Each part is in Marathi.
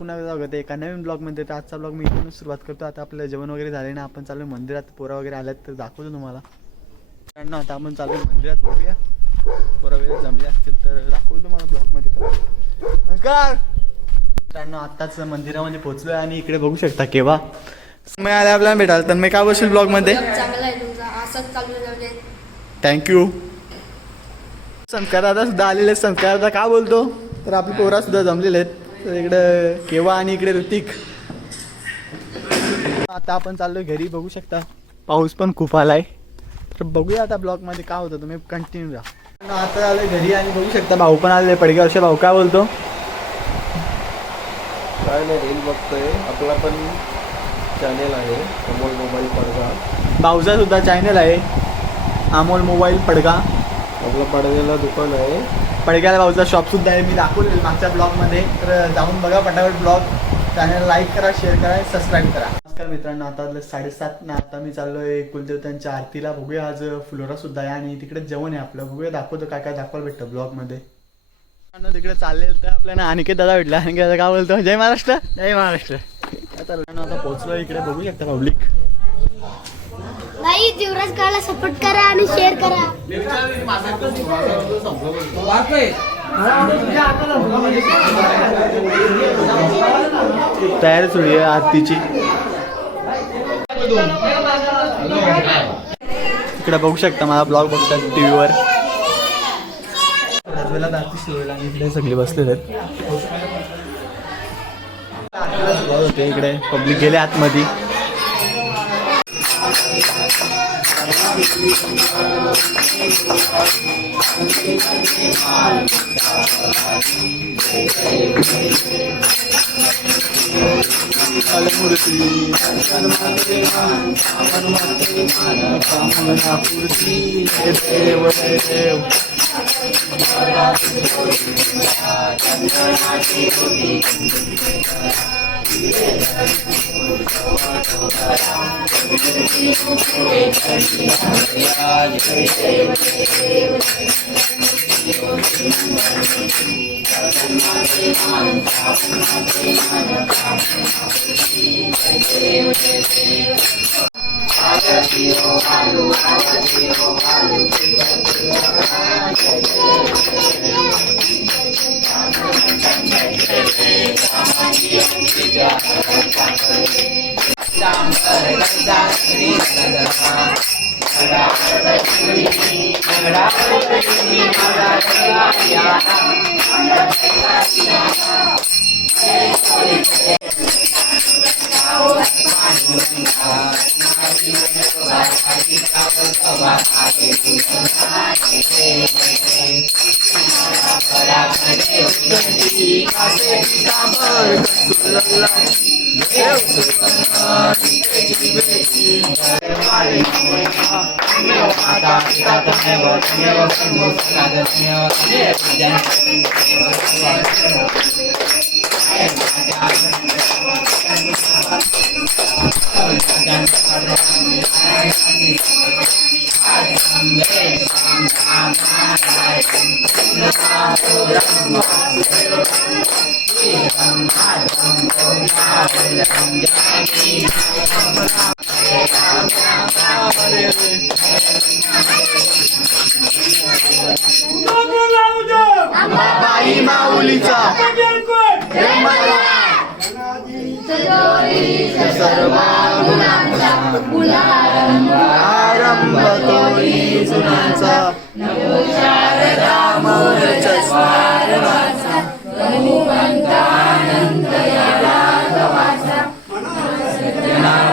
पुन्हा जाऊ एका नवीन ब्लॉगमध्ये. तर आजचा ब्लॉग मी इथूनच सुरुवात करतो. आता आपलं जेवण वगैरे झाले ना, आपण चालू मंदिरात. पोरा वगैरे आल्यात तर दाखवतो तुम्हाला. आता आपण चालू मंदिरात, बघूया पोरा वगैरे जमले असतील तर दाखवतो तुम्हाला ब्लॉगमध्ये. नमस्कार मित्रांनो, आत्ताच मंदिरामध्ये पोहोचलोय आणि इकडे बघू शकता केव्हा समय आला आपल्याला भेटाल. तर मी काय बसशील ब्लॉगमध्ये. चांगला आहे तुमचा, असंच चालू जाऊ. थँक्यू. संस्कार दादा सुद्धा आलेले आहेत. संस्कार दादा का बोलतो तर आपली पोरा सुद्धा जमलेले आहेत. तर इकडं केव्हा आणि इकडे ऋतिक. आता आपण चाललोय घरी, बघू शकता पाऊस पण खूप आलाय. तर बघूया आता ब्लॉगमध्ये काय होतं, तुम्ही कंटिन्यू राहा. आता आलोय घरी आणि बघू शकता भाऊ पण आलेले पडगावचे. भाऊ काय बोलतो. काय नाही, रील बघतोय. आपला पण चॅनेल आहे अमोल मोबाईल पडगा. भाऊचा सुद्धा चॅनल आहे अमोल मोबाईल पडगा. आपलं पडद्याला दुकान आहे. पडग्याला भाऊचा शॉपसुद्धा आहे, मी दाखवलेलं मागच्या ब्लॉगमध्ये. तर जाऊन बघा पटापट ब्लॉग. चॅनल लाईक करा, शेअर करा, सबस्क्राईब करा. नमस्कार मित्रांनो, आता 7:30 ना. आता मी चाललोय कुलदेवतांच्या आरतीला. बघूया आज फुलोरा सुद्धा आहे आणि तिकडे जेवण आहे आपलं. बघूया, दाखवतो काय काय दाखवायला भेटतं ब्लॉगमध्ये. तिकडे चाललेलं तर आपल्याला अनिकेत दादा भेटला. अनिकेत दादा काय बोलतो. जय महाराष्ट्र. जय महाराष्ट्र. आता पोहोचलो इकडे, बघू शकता पब्लिक. नाही, जीवराज काळाला सपोर्ट करा आणि शेअर करा. तयारी सुरू आहे आरतीची. इकडे बघू शकता मला ब्लॉग बघतात टीव्हीवर. आरती सुरू होईल आणि इकडे सगळे बसलेले आहेत. आरतीला सुरुवात होते. इकडे पब्लिक गेले आतमध्ये. बाई माऊलीचा आरंभ तोरी सुनांचा.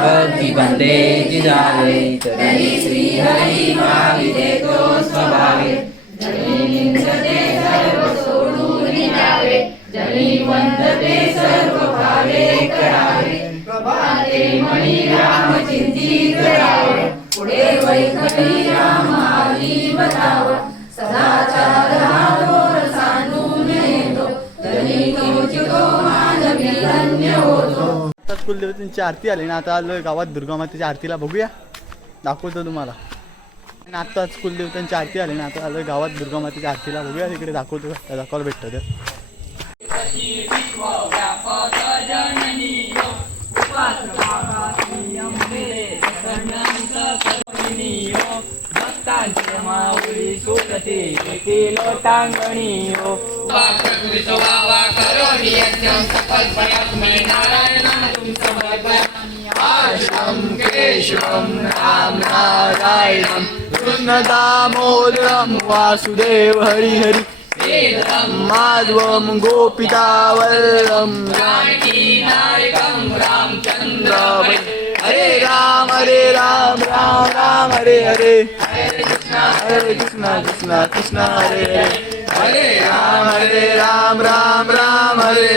भक्ती बंदे जिजावे तरी श्री हरी माविते तो स्वभावे. जनी निंदते सर्व सोडून द्यावे, जनी वंदते सर्व भावे करावे. प्रभाते मणी राम चिंती करावे, पुढे वैखरी राम आली बताव. सदाचार हा थोर सांडून येतो, जनी तोची तो मानवी धन्य होतो. कुलदेवतांची आरती आली ना. आता आलोय गावात दुर्गा मातेच्या आरतीला. बघूया, दाखवतो तुम्हाला. आणि आत्ताच कुलदेवतांची आरती आली ना. आता आलोय गावात दुर्गा मातेच्या आरतीला. बघूया तिकडे दाखवतो, दाखवायला भेटतं. तर नारायणं कृष्ण दामोदरं वासुदेव हरि हरि माधवं गोपिकावल्लभं रामचंद्र हरे राम राम राम हरे हरे कृष्ण कृष्ण कृष्ण हरे हरे राम राम हरे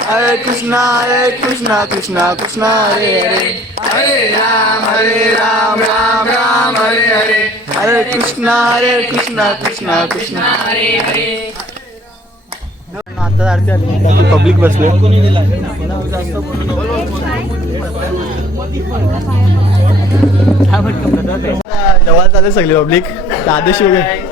हरे कृष्ण कृष्ण कृष्ण हरे हरे राम राम हरे हरे कृष्ण कृष्ण कृष्ण हरे हरे. आता आरती आली पब्लिक बसले जवळ चालले सगळे पब्लिक आदेश वगैरे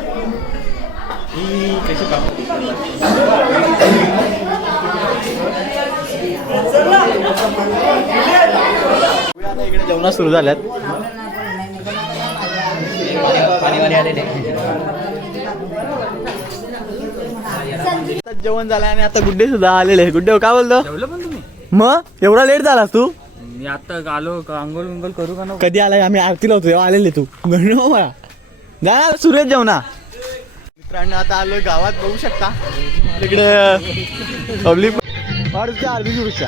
इकडे जेवण सुरू झाल्यात. आता जेवण झालं आणि आता गुड्डे सुद्धा आलेले. गुड्डे काय बोलतो मग एवढा लेट झालास तू? मी आता आलो अंघोळ विंगोल करू का नको? कधी आलाय? आम्ही आरतीला होतो तेव्हा आलेले. तू गणो मला जा सुरेश जेवणा. मित्रांनो आता आलोय गावात बघू शकता तिकडे पब्लिक वाढच्या आरती शुभेच्छा.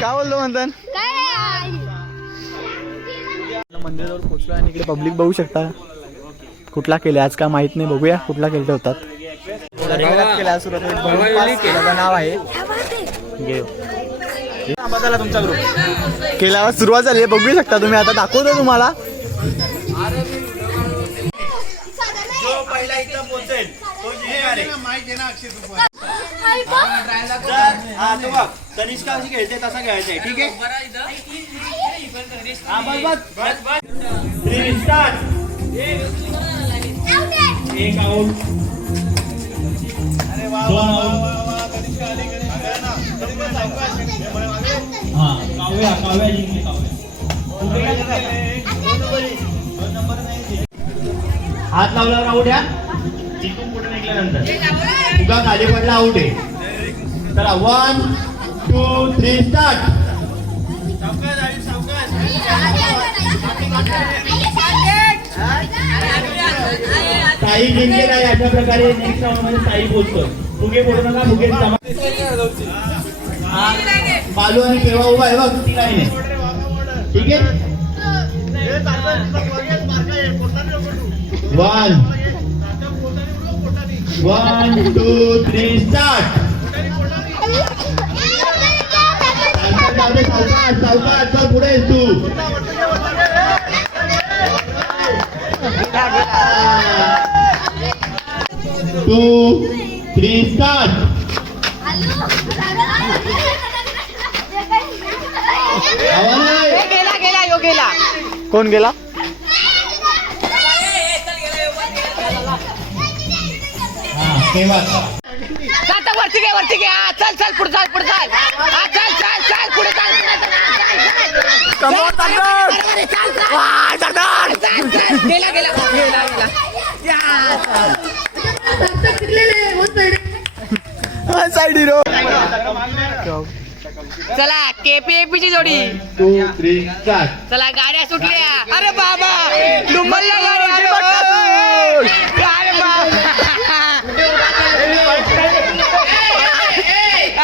काय बोलतो म्हणतात? मंदिरावर पोहोचलो आणि इकडे पब्लिक बघू शकता. कुठला केला आज का माहित नाही, बघूया कुठला केला होतात. नाव आहे तुमचा ग्रुप केल्यावर सुरुवात झाली आहे बघू शकता तुम्ही. आता दाखवतो तुम्हाला. जो पहिला इथं पोहोचेल तो जिंकणार आहे. तो बघ तनिष्का अशी खेळते तसा खेळायचंय. ठीक आहे एक आउट. हात लावल्यावर आउट या. जिंकून पुढे निघल्यानंतर तुझा खाली पडला आउट आहे. चला 1 2 3 स्टार्ट. साई जिंकलेला आहे. अशा प्रकारे नेक्स्ट राऊंड मध्ये साई पोहोचतोय. फुगे फोडू नका. फुगे बालू आणि केव्हा उभा आहे बघ ती लाईन आहे. ठीक आहे 1 2 3 स्टार्ट. सावकाश पुढे तू. 2 3 स्टार्ट. कोण गेला? वरती घे. चल पुढे चाल चल पुढे चाल. Side hero. चला KPAP ची जोडी. 2 3 स्टार्ट. चला गाड्या सुटल्या. अरे बाबा डुंबलला गाडी. अरे बाबा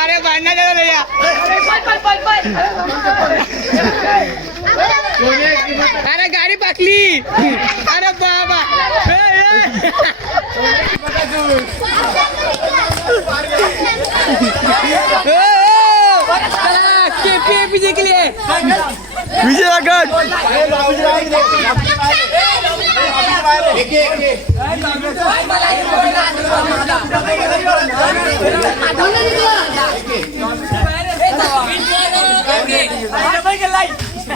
अरे भांडणं झालं या. अरे गाडी पाकली. अरे बाबा KPAP जिंकली. विजय गट.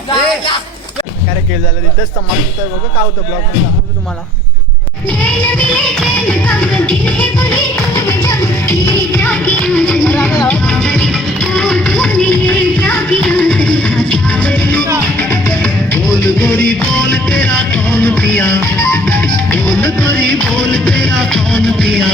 काय केलं झालं तिथंच समाप्त बघा काय होतं ब्लॉग मध्ये दाखवतो तुम्हाला. बोल गोरी बोल तेरा कौन पिया, बोल गोरी बोल तेरा कौन पिया.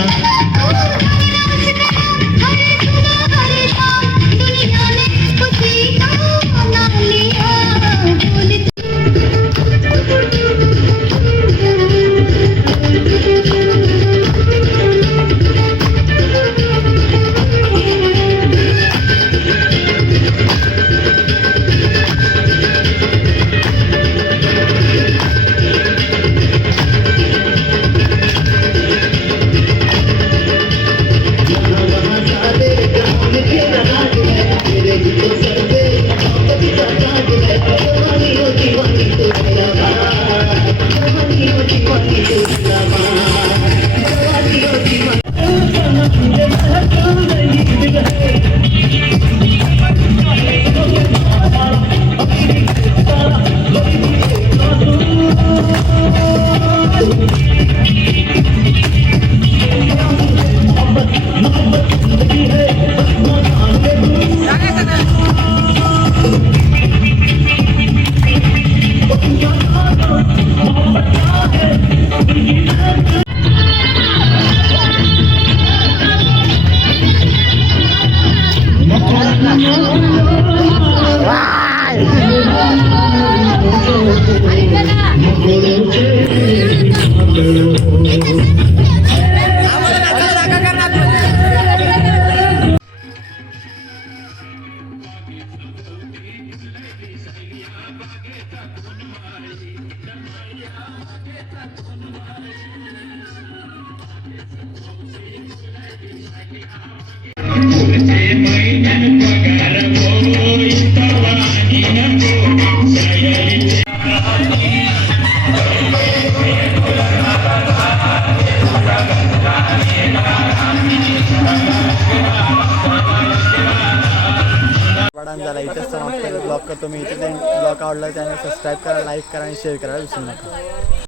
झाला इथेच समाप्त ब्लॉग करतो मी. इथे ब्लॉग आवडला चॅनल सबस्क्राईब करा, लाईक करा आणि शेअर करायला विसरू नका.